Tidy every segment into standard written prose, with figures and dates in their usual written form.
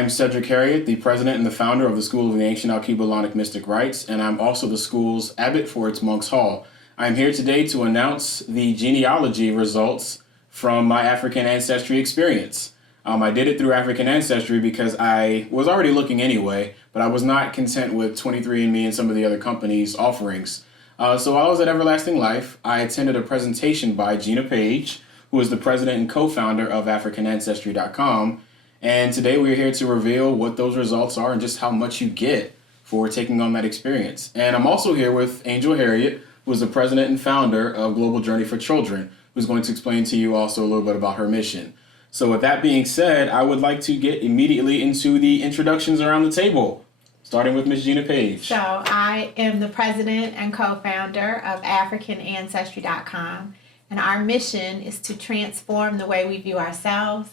I'm Cedric Harriott, the president and the founder of the School of the Ancient Alkebu-lanic Mystic Rites, and I'm also the school's Abbot for its Monks Hall. I'm here today to announce the genealogy results from my African Ancestry experience. I did it through African Ancestry because I was already looking anyway, but I was not content with 23andMe and some of the other companies' offerings. So while I was at Everlasting Life, I attended a presentation by Gina Paige, who is the president and co-founder of AfricanAncestry.com. And today we're here to reveal what those results are and just how much you get for taking on that experience. And I'm also here with Angel Harriott, who is the president and founder of Global Journey for Children, who's going to explain to you also a little bit about her mission. So with that being said, I would like to get immediately into the introductions around the table, starting with Ms. Gina Paige. So I am the president and co-founder of AfricanAncestry.com, and our mission is to transform the way we view ourselves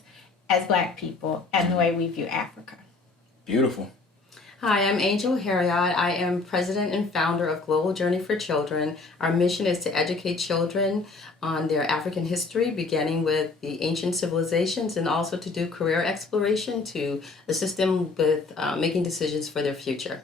as Black people and the way we view Africa. Beautiful. Hi, I'm Angel Harriott. I am president and founder of Global Journey for Children. Our mission is to educate children on their African history, beginning with the ancient civilizations, and also to do career exploration to assist them with making decisions for their future.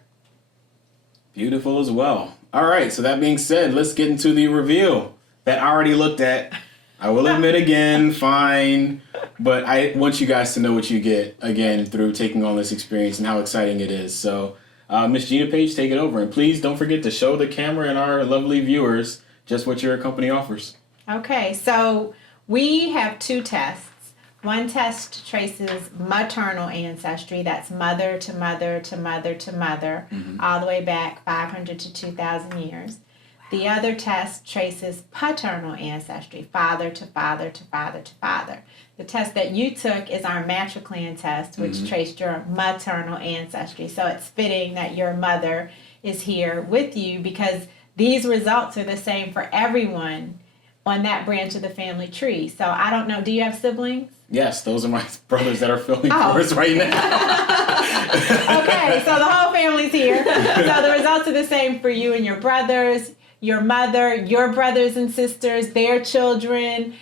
Bittiful as well. All right, so that being said, let's get into the reveal that I already looked at. I will admit again, fine, but I want you guys to know what you get, again, through taking on this experience and how exciting it is. So, Ms. Gina Paige, take it over. And please don't forget to show the camera and our lovely viewers just what your company offers. Okay, so we have two tests. One test traces maternal ancestry, that's mother to mother to mother to mother, all the way back 500 to 2,000 years. The other test traces paternal ancestry, father to father to father to father. The test that you took is our matriclan test, which traced your maternal ancestry. So it's fitting that your mother is here with you because these results are the same for everyone on that branch of the family tree. So I don't know, do you have siblings? Yes, those are my brothers that are filming for us right now. Okay, so the whole family's here. So the results are the same for you and your brothers, your mother, your brothers and sisters, their children,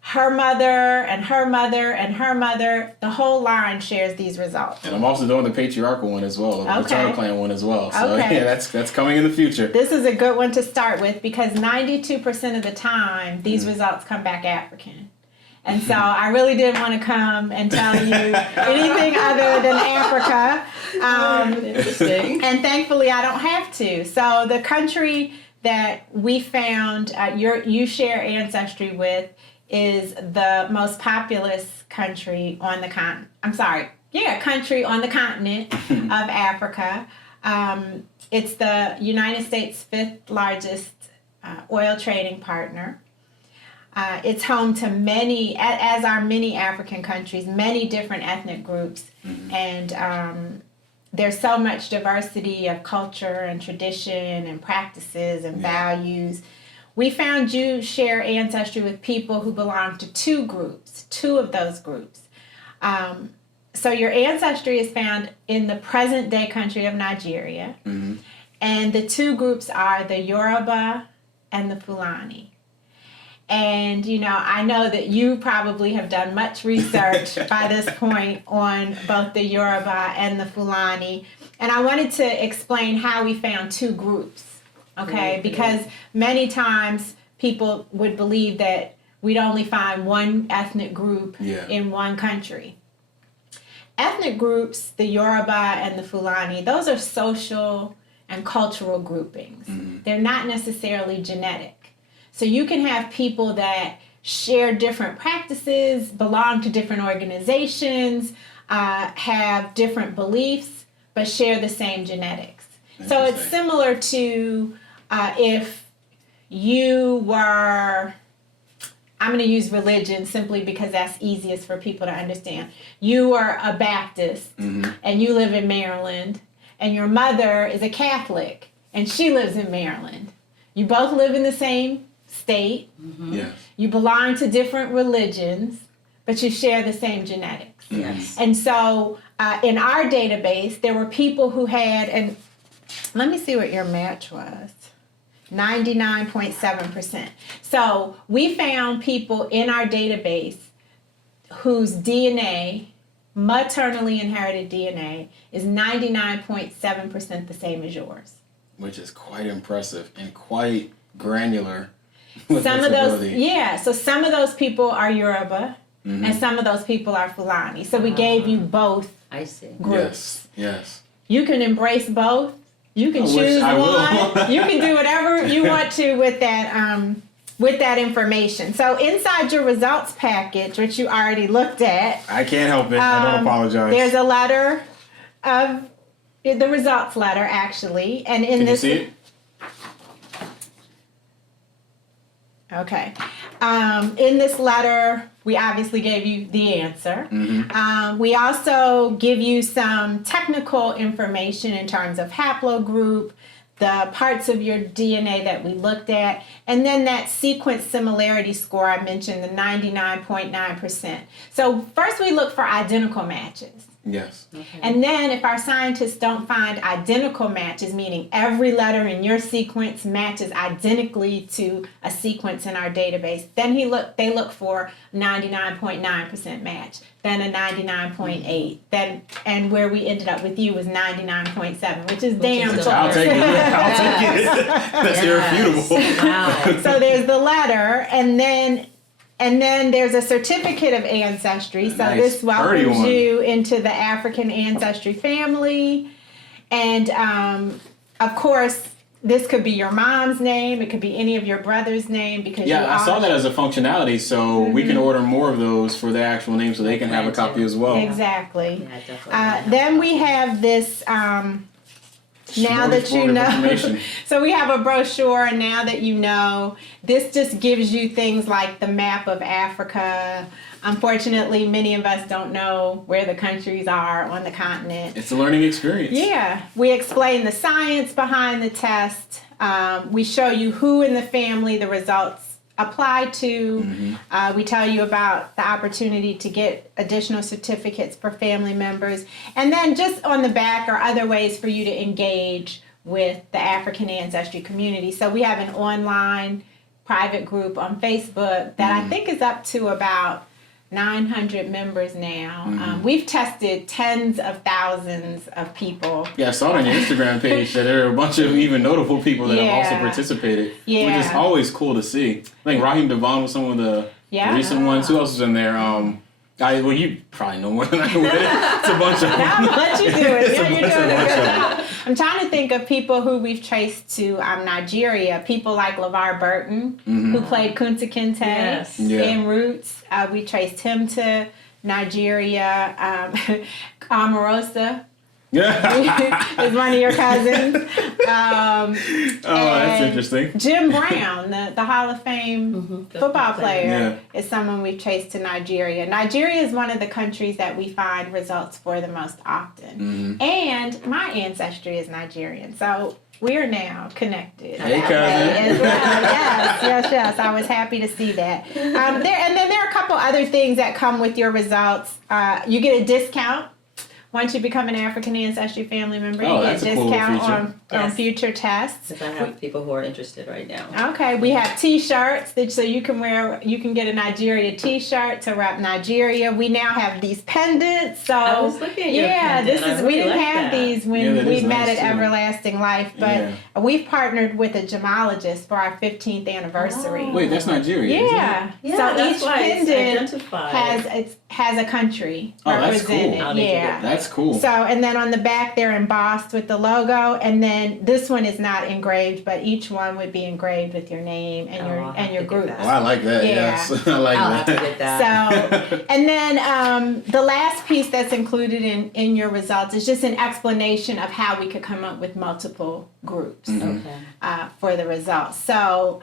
her mother and her mother and her mother. The whole line shares these results. And I'm also doing the patriarchal one as well, the paternal clan one as well. So Okay. yeah, that's coming in the future. This is a good one to start with because 92% of the time, these results come back African. And so I really didn't want to come and tell you anything other than Africa. Interesting. And thankfully, I don't have to. So the country that we found you share ancestry with is the most populous country on the country on the continent of Africa. It's the United States' 5th largest oil trading partner. It's home to many, as are many African countries, many different ethnic groups, and there's so much diversity of culture and tradition and practices and values. We found you share ancestry with people who belong to two of those groups. So your ancestry is found in the present-day country of Nigeria, and the two groups are the Yoruba and the Fulani. And, you know, I know that you probably have done much research by this point on both the Yoruba and the Fulani. And I wanted to explain how we found two groups, okay? Because many times people would believe that we'd only find one ethnic group in one country. Ethnic groups, the Yoruba and the Fulani, those are social and cultural groupings. They're not necessarily genetic. So you can have people that share different practices, belong to different organizations, have different beliefs, but share the same genetics. So it's similar to if you were, I'm going to use religion simply because that's easiest for people to understand. You are a Baptist and you live in Maryland, and your mother is a Catholic and she lives in Maryland. You both live in the same state. You belong to different religions, but you share the same genetics. And so in our database, there were people who had, and let me see what your match was, 99.7%. So we found people in our database whose DNA maternally inherited DNA is 99.7% the same as yours. Which is quite impressive and quite granular. With Some its of those, ability. so some of those people are Yoruba, and some of those people are Fulani. So we gave you both I see. groups. Yes. You can embrace both. You can I wish choose I one. will. You can do whatever you want to with that information. So inside your results package, which you already looked at, I can't help it. I don't apologize. there's a letter of the results letter, actually, and in Can this. you see it? Okay. In this letter, we obviously gave you the answer. We also give you some technical information in terms of haplogroup, the parts of your DNA that we looked at, and then that sequence similarity score I mentioned, the 99.9%. So first we look for identical matches. Yes. And then if our scientists don't find identical matches, meaning every letter in your sequence matches identically to a sequence in our database, then they look for 99.9% match, then a 99.8, and where we ended up with you was 99.7, which is damn close. I'll take it. I'll take it. That's irrefutable. Wow. So there's the letter, and then there's a certificate of ancestry. So Nice. this welcomes 31. you into the African ancestry family. And of course, this could be your mom's name. It could be any of your brother's name because you Yeah, I saw are- that as a functionality, so we can order more of those for the actual name so they can have a copy as well. Exactly. Yeah, definitely. Then we have this. Now that you Smorgasbord of know, information. so we have a brochure, and now that you know, this just gives you things like the map of Africa. Unfortunately, many of us don't know where the countries are on the continent. It's a learning experience. Yeah, we explain the science behind the test. We show you who in the family the results apply to. We tell you about the opportunity to get additional certificates for family members. And then just on the back are other ways for you to engage with the African ancestry community. So we have an online private group on Facebook that I think is up to about 900 members now. We've tested tens of thousands of people. Yeah, I saw it on your Instagram page that there are a bunch of even notable people that have also Yeah. participated, Yeah. which is always cool to see. I think Raheem Devon was some of the Yeah. recent ones. Who else was in there? Well, you probably know more than I would. It's a bunch of them. I'll let you do it. It's Yeah, a you're bunch doing a of good them. job. I'm trying to think of people who we've traced to Nigeria. People like LeVar Burton, who played Kunta Kinte Yes. Yeah. in Roots. We traced him to Nigeria. Omarosa Yeah. is one of your cousins. Oh, that's and interesting. Jim Brown, the Hall of Fame football player, Yeah. is someone we've traced to Nigeria. Nigeria is one of the countries that we find results for the most often. And my ancestry is Nigerian, so we're now connected. Hey, that cousin. way as well. Yes. I was happy to see that. And then there are a couple other things that come with your results. You get a discount. Once you become an African ancestry family member, Oh, you get that's a a cool discount feature. on Yes. future tests. Because I have people who are interested right now. Okay, we have T-shirts so you can get a Nigeria T-shirt to rep Nigeria. We now have these pendants. So I was looking at your pendant. this I is really we didn't like have that. these when Yeah, that we is met nice, at too. Everlasting Life, but we've partnered with a gemologist for our 15th anniversary. Oh. Wait, that's Nigeria. isn't it? Yeah. Yeah, so that's each why it's pendant identified. has a country Oh, that's represented. cool. I'll need to get Yeah. That's cool. So, and then on the back, they're embossed with the logo, and then this one is not engraved, but each one would be engraved with your name and I'll have your to get group. that. Oh, I like that. Yeah. Yes, I like I'll have to that. get that. So, and then the last piece that's included in your results is just an explanation of how we could come up with multiple groups Okay. for the results. So,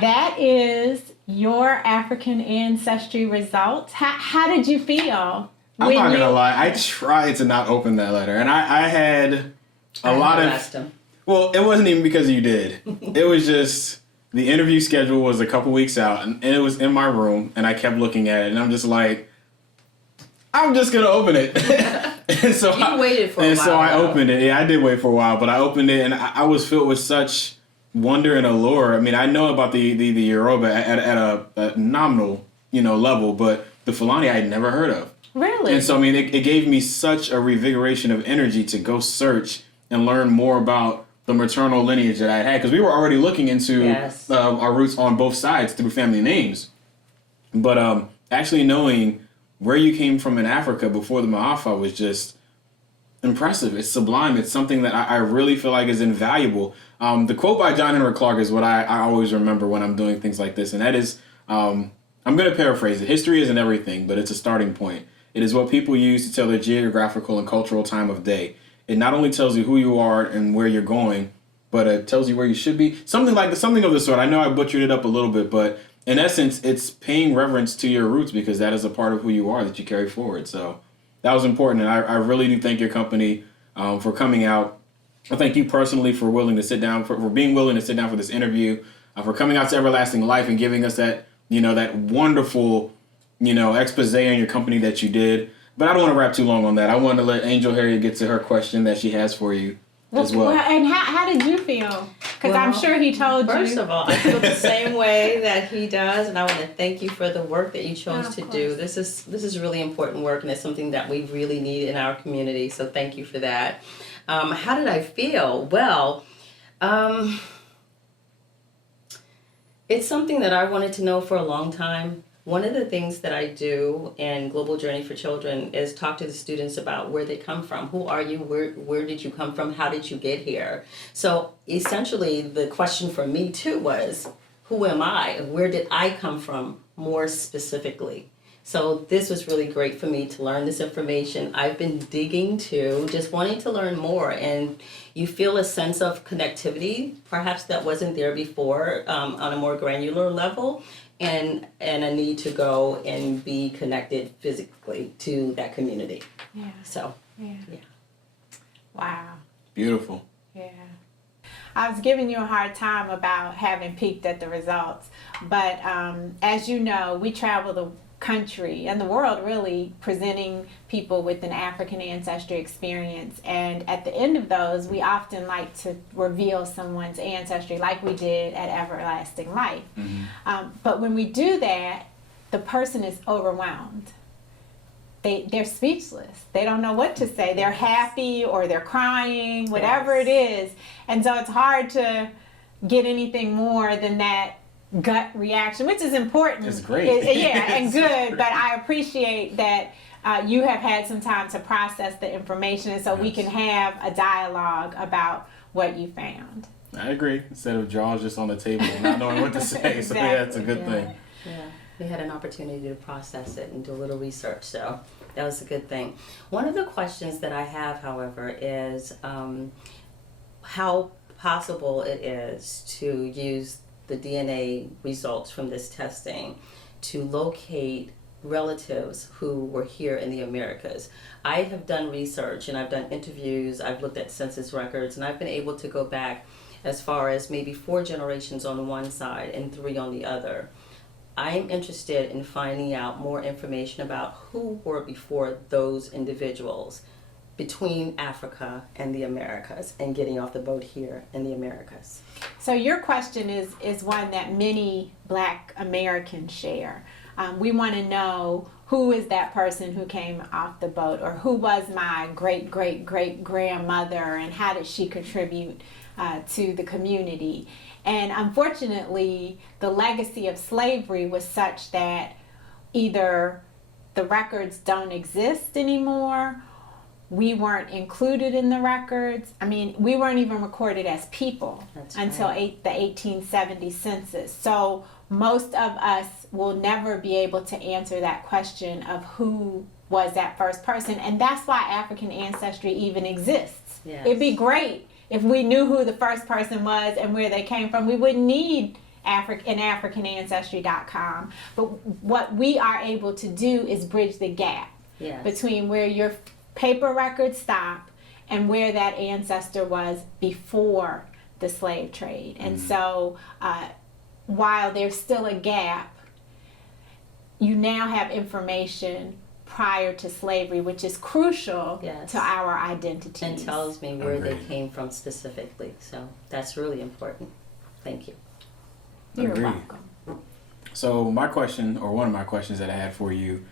that is your African ancestry results. How did you feel? I'm when not you- gonna lie. I tried to not open that letter, and I had a lot of. Them. Well, it wasn't even because you did. It was just the interview schedule was a couple weeks out, and it was in my room, and I kept looking at it, and I'm just like, I'm just gonna open it. And so You waited for a and so while, I though. opened it. Yeah, I did wait for a while, but I opened it, and I was filled with such wonder and allure. I mean, I know about the Yoruba at a nominal level, but the Fulani I had never heard of. Really? And so, I mean, it gave me such a revigoration of energy to go search and learn more about the maternal lineage that I had, because we were already looking into Yes. our roots on both sides through family names. But actually knowing where you came from in Africa before the Ma'afa was just impressive. It's sublime. It's something that I really feel like is invaluable. The quote by John Henrik Clarke is what I always remember when I'm doing things like this, and that is, I'm going to paraphrase it. History isn't everything, but it's a starting point. It is what people use to tell their geographical and cultural time of day. It not only tells you who you are and where you're going, but it tells you where you should be. Something of the sort. I know I butchered it up a little bit, but in essence, it's paying reverence to your roots because that is a part of who you are that you carry forward. So that was important, and I really do thank your company for coming out. I thank you personally for willing to sit down, for being willing to sit down for this interview, for coming out to Everlasting Life and giving us that, that wonderful, expose on your company that you did. But I don't want to wrap too long on that. I want to let Angel Harriott get to her question that she has for you as well. And how did you feel? Because I'm sure he told you. First of all, I feel the same way that he does, and I want to thank you for the work that you chose to do. This is really important work, and it's something that we really need in our community. So thank you for that. How did I feel? Well, it's something that I wanted to know for a long time. One of the things that I do in Global Journey for Children is talk to the students about where they come from. Who are you? Where did you come from? How did you get here? So essentially the question for me too was, who am I? Where did I come from more specifically? So this was really great for me to learn this information. I've been digging too, just wanting to learn more, and you feel a sense of connectivity, perhaps that wasn't there before, on a more granular level. And a need to go and be connected physically to that community. Yeah. So, Yeah. yeah. Wow. Beautiful. Yeah. I was giving you a hard time about having peeked at the results, but as you know, we travel the country and the world really presenting people with an African ancestry experience, and at the end of those we often like to reveal someone's ancestry like we did at Everlasting Life. But when we do that, the person is overwhelmed. They're speechless. They don't know what to say. They're happy or they're crying, whatever it is, and so it's hard to get anything more than that gut reaction, which is important. It's great. And good, but I appreciate that you have had some time to process the information, and so we can have a dialogue about what you found. I agree. Instead of jaws just on the table and not knowing what to say. So yeah, it's a good thing. Yeah, we had an opportunity to process it and do a little research, so that was a good thing. One of the questions that I have, however, is how possible it is to use the DNA results from this testing to locate relatives who were here in the Americas. I have done research and I've done interviews, I've looked at census records, and I've been able to go back as far as maybe 4 generations on one side and 3 on the other. I'm interested in finding out more information about who were before those individuals between Africa and the Americas and getting off the boat here in the Americas. So your question is one that many Black Americans share. We want to know, who is that person who came off the boat, or who was my great-great-great-grandmother, and how did she contribute to the community? And unfortunately, the legacy of slavery was such that either the records don't exist anymore, we weren't included in the records. I mean, we weren't even recorded as people until the 1870 census. So most of us will never be able to answer that question of who was that first person. And that's why African Ancestry even exists. Yes. It'd be great if we knew who the first person was and where they came from. We wouldn't need AfricanAncestry.com. But what we are able to do is bridge the gap between where your paper records stop and where that ancestor was before the slave trade. And so while there's still a gap, you now have information prior to slavery, which is crucial to our identities. And tells me where they came from specifically. So that's really important. Thank you. You're welcome. So my question, or one of my questions that I had for you,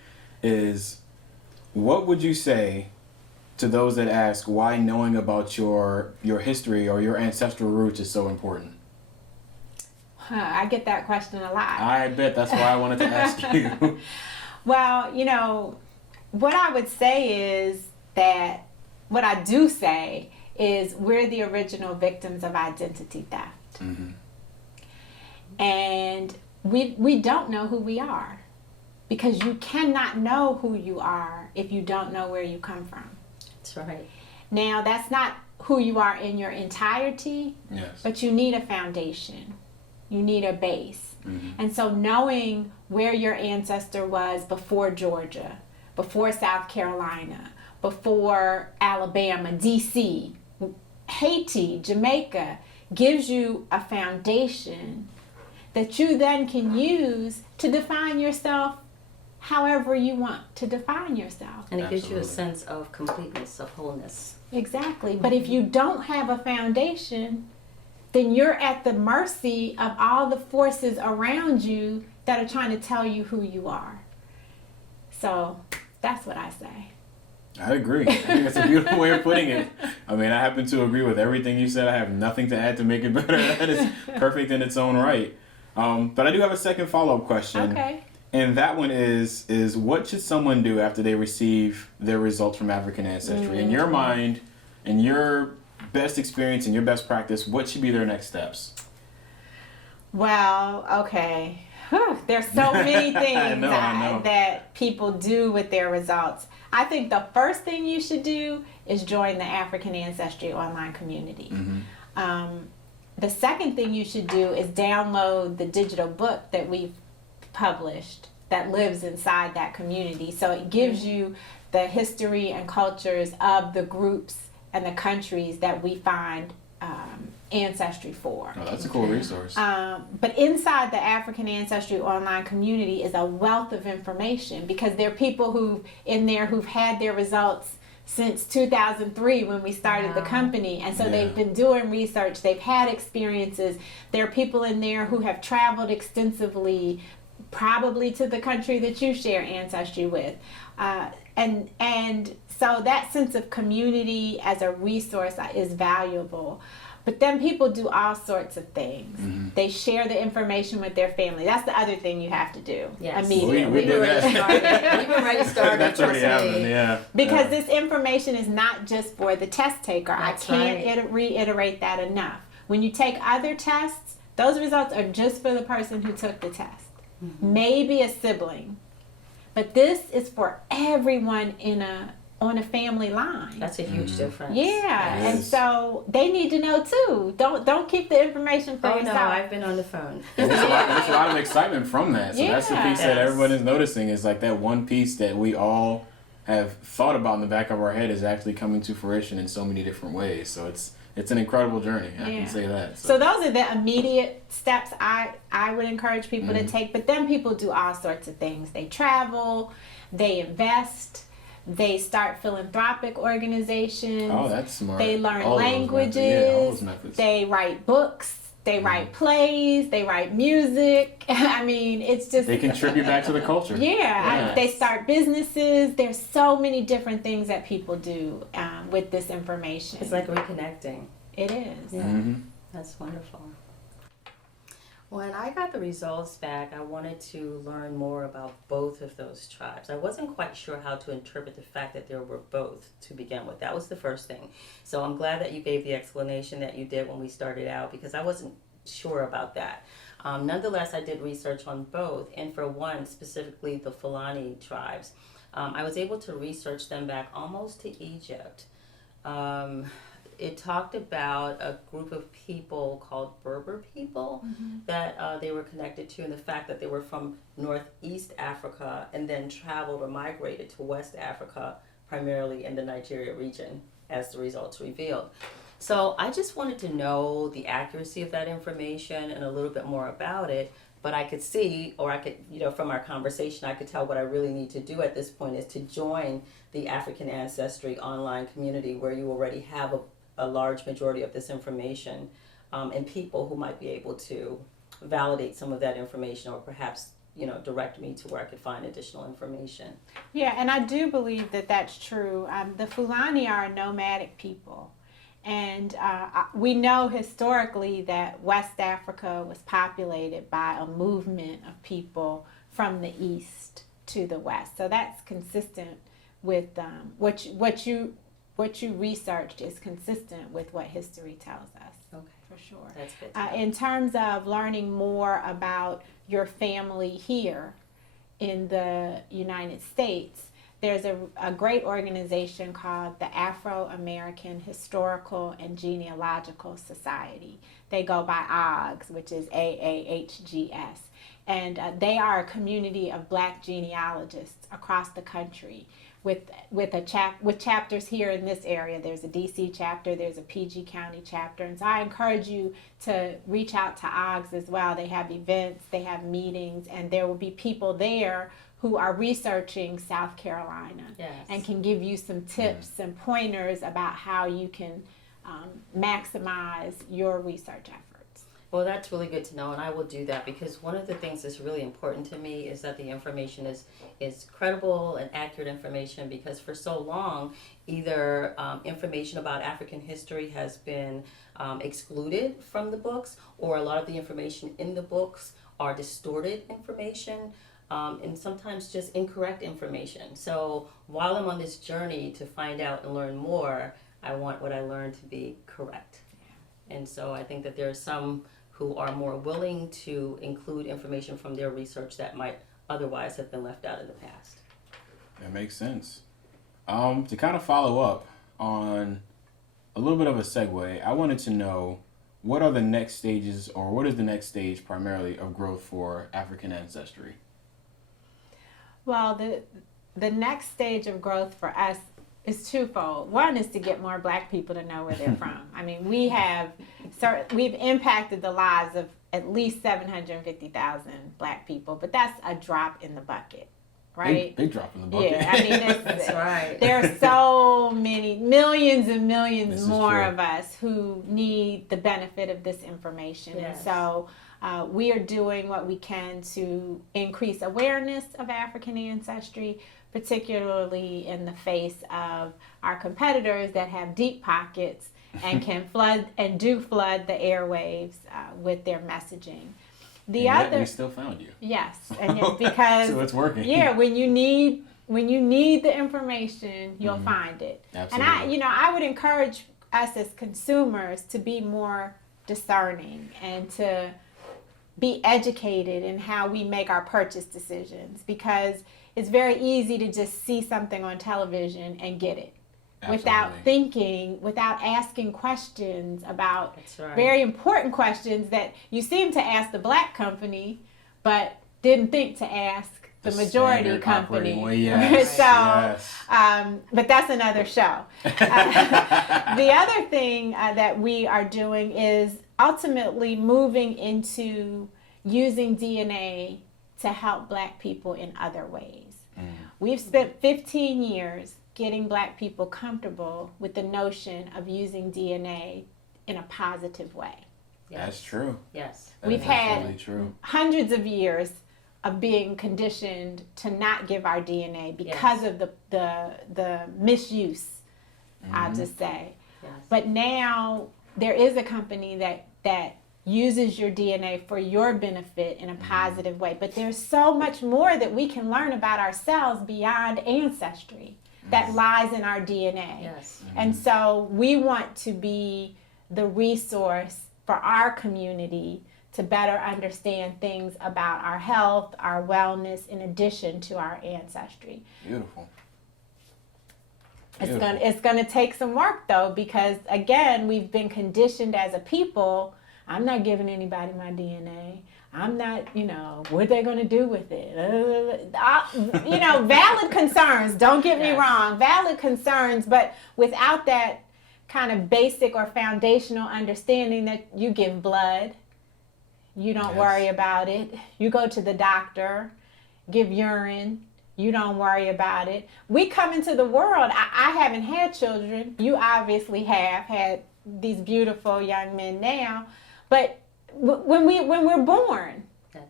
is what would you say to those that ask why knowing about your history or your ancestral roots is so important? I get that question a lot. I bet that's why I wanted to ask you. Well, you know, what I would say is that, what I do say is we're the original victims of identity theft. Mm-hmm. And we don't know who we are, because you cannot know who you are if you don't know where you come from. That's right. Now, that's not who you are in your entirety, Yes. but you need a foundation. You need a base. Mm-hmm. And so knowing where your ancestor was before Georgia, before South Carolina, before Alabama, DC, Haiti, Jamaica, gives you a foundation that you then can use to define yourself however you want to define yourself. And it gives you a Absolutely. sense of completeness, of wholeness. Exactly. But if you don't have a foundation, then you're at the mercy of all the forces around you that are trying to tell you who you are. So that's what I say. I agree. I think that's a beautiful way of putting it. I mean, I happen to agree with everything you said. I have nothing to add to make it better. That is perfect in its own right. But I do have a second follow-up question. Okay. And that one is what should someone do after they receive their results from African Ancestry? In your mind, in your best experience and your best practice, what should be their next steps? Well, okay. Whew, there's so many things I know. that people do with their results. I think the first thing you should do is join the African Ancestry online community. Mm-hmm. The second thing you should do is download the digital book that we've published that lives inside that community. So it gives you the history and cultures of the groups and the countries that we find ancestry for. Oh, that's a cool resource. But inside the African Ancestry online community is a wealth of information, because there are people who've had their results since 2003 when we started the company, and so they've been doing research, they've had experiences. There are people in there who have traveled extensively, probably to the country that you share ancestry with, and so that sense of community as a resource is valuable. But then people do all sorts of things. Mm-hmm. They share the information with their family. That's the other thing you have to do. Yes. Immediately. We did that. We've already started. That's already happened, yeah. Because Yeah. this information is not just for the test taker. That's I can't reiterate that enough. When you take other tests, those results are just for the person who took the test. Mm-hmm. Maybe a sibling. But this is for everyone on a family line. That's a huge difference. Yeah, It and is. so they need to know too. Don't keep the information for Oh yourself. no, I've been on the phone. There's a lot of excitement from that. So that's the Yeah. piece that Yes. everyone is noticing, is like that one piece that we all have thought about in the back of our head is actually coming to fruition in so many different ways. So it's an incredible journey. I Yeah. can say that. So those are the immediate steps I would encourage people Mm-hmm. to take. But then people do all sorts of things. They travel, they invest, they start philanthropic organizations. Oh, that's smart. They learn All those languages. methods. Yeah, all those methods. They write books. They write plays. They write music. I mean, it's just. They contribute back to the culture. Yeah, they start businesses. There's so many different things that people do with this information. It's like reconnecting. It is. Yeah. Mm-hmm. That's wonderful. When I got the results back, I wanted to learn more about both of those tribes. I wasn't quite sure how to interpret the fact that there were both to begin with. That was the first thing. So I'm glad that you gave the explanation that you did when we started out, because I wasn't sure about that. Nonetheless, I did research on both, and for one, specifically the Fulani tribes. I was able to research them back almost to Egypt. It talked about a group of people called Berber people that they were connected to, and the fact that they were from Northeast Africa and then traveled or migrated to West Africa, primarily in the Nigeria region, as the results revealed. So I just wanted to know the accuracy of that information and a little bit more about it. But I could see, or I could, from our conversation, I could tell what I really need to do at this point is to join the African Ancestry online community, where you already have a large majority of this information, and people who might be able to validate some of that information, or perhaps direct me to where I could find additional information. Yeah, and I do believe that that's true. The Fulani are a nomadic people. And we know historically that West Africa was populated by a movement of people from the east to the west. So that's consistent with what you researched is consistent with what history tells us. Okay. For sure. That's good to know. In terms of learning more about your family here in the United States, there's a great organization called the Afro-American Historical and Genealogical Society. They go by AAHGS, which is AAHGS. And they are a community of Black genealogists across the country with chapters here in this area. There's a DC chapter, there's a PG County chapter. And so I encourage you to reach out to AAHGS as well. They have events, they have meetings, and there will be people there who are researching South Carolina. Yes. And can give you some tips and pointers about how you can maximize your research efforts. Well, that's really good to know, and I will do that, because one of the things that's really important to me is that the information is credible and accurate information, because for so long, either information about African history has been excluded from the books, or a lot of the information in the books are distorted information. And sometimes just incorrect information. So while I'm on this journey to find out and learn more, I want what I learn to be correct. Yeah. And so I think that there are some who are more willing to include information from their research that might otherwise have been left out in the past. That makes sense. To kind of follow up on a little bit of a segue, I wanted to know, what are the next stages, or what is the next stage primarily of growth for African Ancestry? Well, the next stage of growth for us is twofold. One is to get more Black people to know where they're from. I mean, we've impacted the lives of at least 750,000 Black people, but that's a drop in the bucket, right? Big drop in the bucket. Yeah, I mean, that's right. There are so many, millions and millions more true. of us who need the benefit of this information. Yes. And so we are doing what we can to increase awareness of African ancestry, particularly in the face of our competitors that have deep pockets and can flood the airwaves with their messaging. Yet we still found you. Yes, and yet, because so it's working. Yeah, when you need the information, you'll find it. Absolutely. And I would encourage us as consumers to be more discerning and to be educated in how we make our purchase decisions, because it's very easy to just see something on television and get it. Absolutely. Without thinking, without asking questions about right. very important questions that you seem to ask the Black company, but didn't think to ask the majority company. Well, yes, So, yes. But that's another show. The other thing that we are doing is ultimately moving into using DNA to help Black people in other ways. We've spent 15 years getting Black people comfortable with the notion of using DNA in a positive way. Yes. That's true. Yes. We've had absolutely true. hundreds of years of being conditioned to not give our DNA because of the misuse, I'll just say. Yes. But now there is a company that uses your DNA for your benefit in a positive way. But there's so much more that we can learn about ourselves beyond ancestry that lies in our DNA. Yes. And so we want to be the resource for our community to better understand things about our health, our wellness, in addition to our ancestry. Beautiful. It's gonna take some work though, because again, we've been conditioned as a people. I'm not giving anybody my DNA. I'm not, what they're going to do with it. Valid concerns, don't get me wrong, valid concerns, but without that kind of basic or foundational understanding that you give blood, you don't worry about it. You go to the doctor, give urine, you don't worry about it. We come into the world, I haven't had children, you obviously have had these beautiful young men now, but when we're born,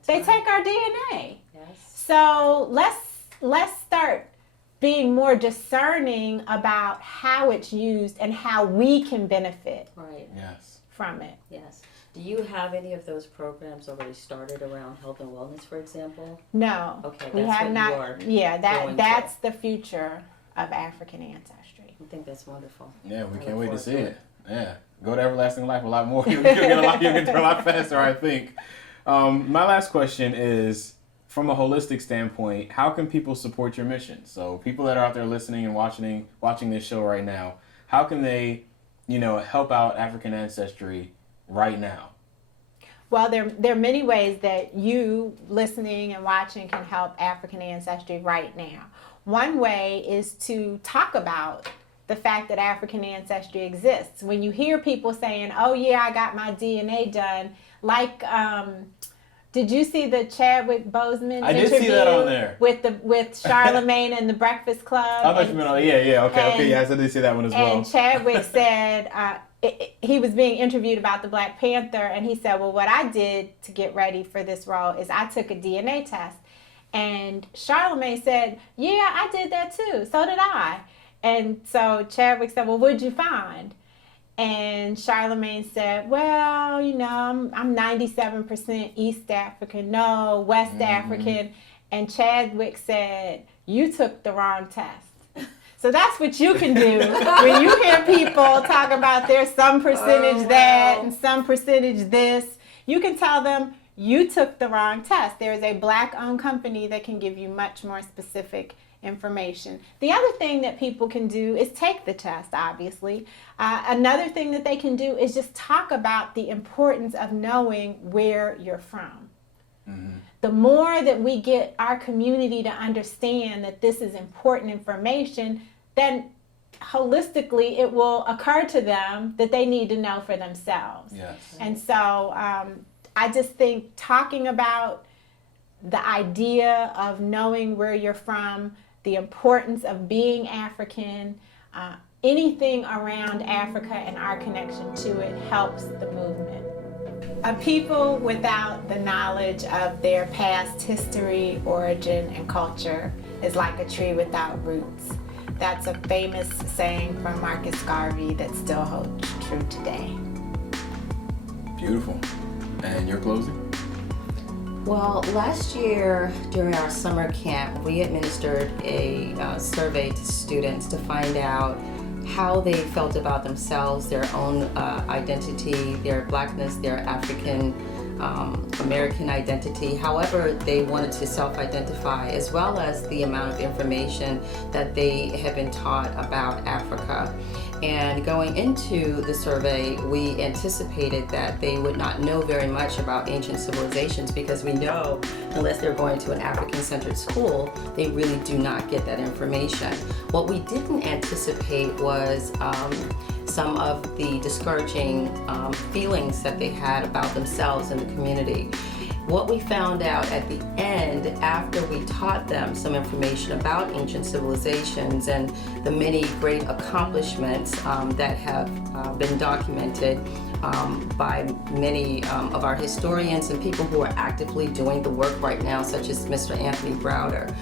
they take our DNA. Yes. So let's start being more discerning about how it's used and how we can benefit Right. Yes. from it. Yes. Do you have any of those programs already started around health and wellness, for example? No, Okay, we that's have what not. you are Yeah, going that's the future of African ancestry. I think that's wonderful. Yeah, we I can't look wait to forward see it. Yeah, go to Everlasting Life a lot more. You'll get a lot faster, I think. My last question is, from a holistic standpoint, how can people support your mission? So people that are out there listening and watching this show right now, how can they, help out African ancestry right now? Well, there are many ways that you listening and watching can help African ancestry right now. One way is to talk about the fact that African ancestry exists. When you hear people saying, "Oh yeah, I got my DNA done," like did you see the Chadwick Boseman I did interview see that on there. with Charlemagne and the Breakfast Club? I thought you meant, okay, yes, I did see that one as well. And Chadwick said he was being interviewed about the Black Panther, and he said, "Well, what I did to get ready for this role is I took a DNA test." And Charlemagne said, "Yeah, I did that too. So did I." And so Chadwick said, "Well, what'd you find?" And Charlemagne said, "Well, I'm 97% East African, no, West African." And Chadwick said, "You took the wrong test." So that's what you can do when you hear people talk about there's some percentage that and some percentage this. You can tell them you took the wrong test. There is a Black-owned company that can give you much more specific information. The other thing that people can do is take the test, obviously. Another thing that they can do is just talk about the importance of knowing where you're from. Mm-hmm. The more that we get our community to understand that this is important information, then holistically it will occur to them that they need to know for themselves. Yes. And so I just think talking about the idea of knowing where you're from, the importance of being African, anything around Africa and our connection to it helps the movement. A people without the knowledge of their past history, origin, and culture is like a tree without roots. That's a famous saying from Marcus Garvey that still holds true today. Beautiful. And your closing? Well, last year during our summer camp, we administered a survey to students to find out how they felt about themselves, their own identity, their Blackness, their African American identity, however they wanted to self-identify, as well as the amount of information that they have been taught about Africa. And going into the survey, we anticipated that they would not know very much about ancient civilizations, because we know unless they're going to an African-centered school, they really do not get that information. What we didn't anticipate was some of the discouraging feelings that they had about themselves and the community. What we found out at the end, after we taught them some information about ancient civilizations and the many great accomplishments that have been documented by many of our historians and people who are actively doing the work right now, such as Mr. Anthony Browder,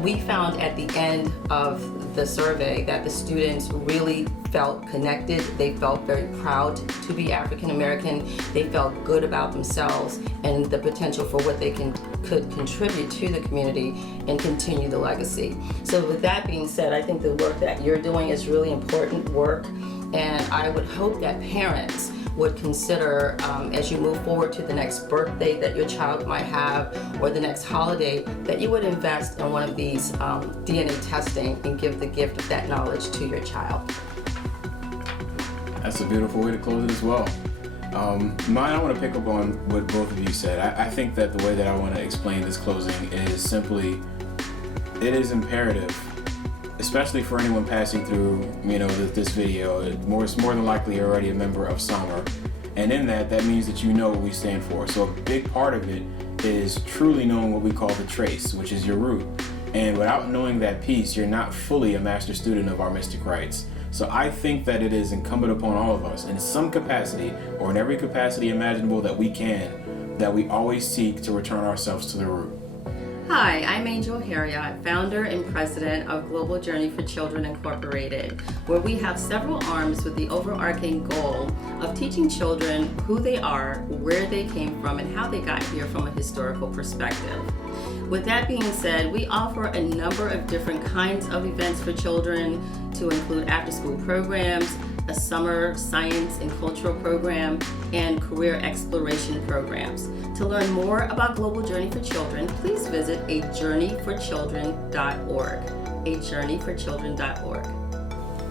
we found at the end of the survey that the students really felt connected. They felt very proud to be African American. They felt good about themselves and the potential for what they could contribute to the community and continue the legacy. So with that being said, I think the work that you're doing is really important work, and I would hope that parents would consider, as you move forward to the next birthday that your child might have or the next holiday, that you would invest in one of these DNA testing and give the gift of that knowledge to your child. That's a beautiful way to close it as well. Mine, I want to pick up on what both of you said. I think that the way that I want to explain this closing is simply, it is imperative, especially for anyone passing through, this video. It's more than likely you're already a member of SOMER. And in that means that you know what we stand for. So a big part of it is truly knowing what we call the trace, which is your root. And without knowing that piece, you're not fully a master student of our mystic rites. So I think that it is incumbent upon all of us, in some capacity, or in every capacity imaginable that we can, that we always seek to return ourselves to the root. Hi, I'm Angel Harriott, founder and president of Global Journey for Children Incorporated, where we have several arms with the overarching goal of teaching children who they are, where they came from, and how they got here from a historical perspective. With that being said, we offer a number of different kinds of events for children to include after-school programs, a summer science and cultural program, and career exploration programs. To learn more about Global Journey for Children, please visit ajourneyforchildren.org. ajourneyforchildren.org.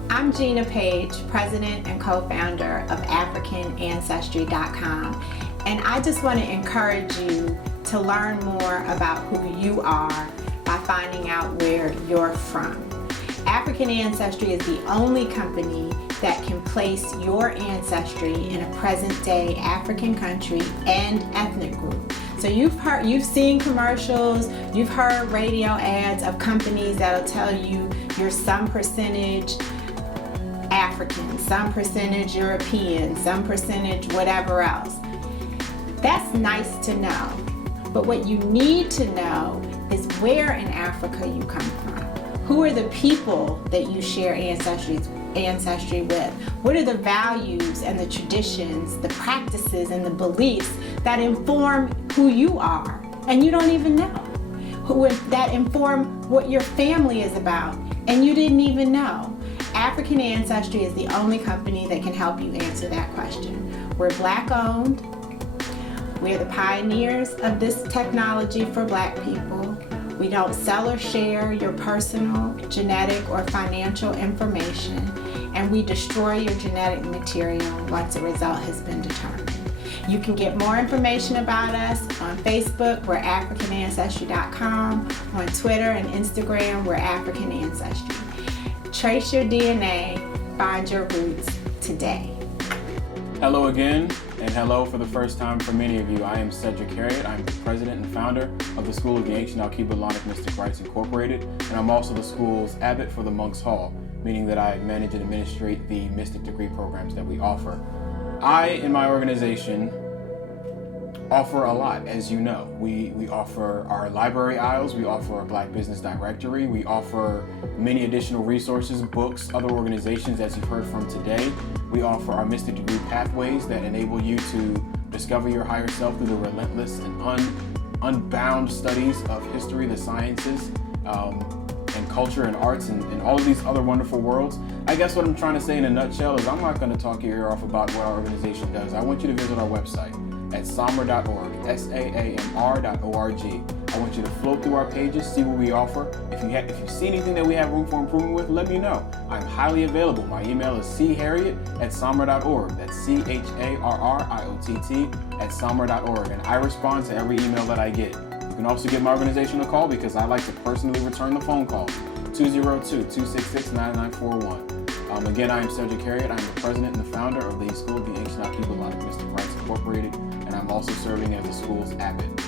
I'm Gina Paige, president and co-founder of AfricanAncestry.com, and I just want to encourage you to learn more about who you are by finding out where you're from. African Ancestry is the only company that can place your ancestry in a present-day African country and ethnic group. So you've seen commercials, you've heard radio ads of companies that'll tell you you're some percentage African, some percentage European, some percentage whatever else. That's nice to know, but what you need to know is where in Africa you come from. Who are the people that you share ancestry with? What are the values and the traditions, the practices and the beliefs that inform who you are and you don't even know? That inform what your family is about and you didn't even know? African Ancestry is the only company that can help you answer that question. We're Black owned. We're the pioneers of this technology for Black people. We don't sell or share your personal, genetic, or financial information, and we destroy your genetic material once a result has been determined. You can get more information about us on Facebook, we're AfricanAncestry.com, on Twitter and Instagram, we're African Ancestry. Trace your DNA, find your roots today. Hello again, and hello for the first time for many of you. I am Cedric Harriott. I'm the president and founder of the School of the Ancient Alkebu-lanic Mystic Rites Incorporated, and I'm also the school's Abbot for the Monks Hall, meaning that I manage and administrate the mystic degree programs that we offer. I, in my organization, offer a lot, as you know. We offer our library aisles, we offer our Black Business Directory, we offer many additional resources, books, other organizations as you've heard from today. We offer our Mystic Degree pathways that enable you to discover your higher self through the relentless and unbound studies of history, the sciences, and culture and arts and all of these other wonderful worlds. I guess what I'm trying to say in a nutshell is I'm not going to talk your ear off about what our organization does. I want you to visit our website at samr.org, SAAMR.org. I want you to float through our pages, see what we offer. If you see anything that we have room for improvement with, let me know. I'm highly available. My email is charriott@samr.org. That's CHARRIOTT@samr.org. And I respond to every email that I get. You can also give my organization a call because I like to personally return the phone call, 202-266-9941. Again, I am Cedric Harriott. I'm the president and the founder of the School of the Ancient Alkebu-lanic Mystic Rites Incorporated, and I'm also serving as the school's Abbot.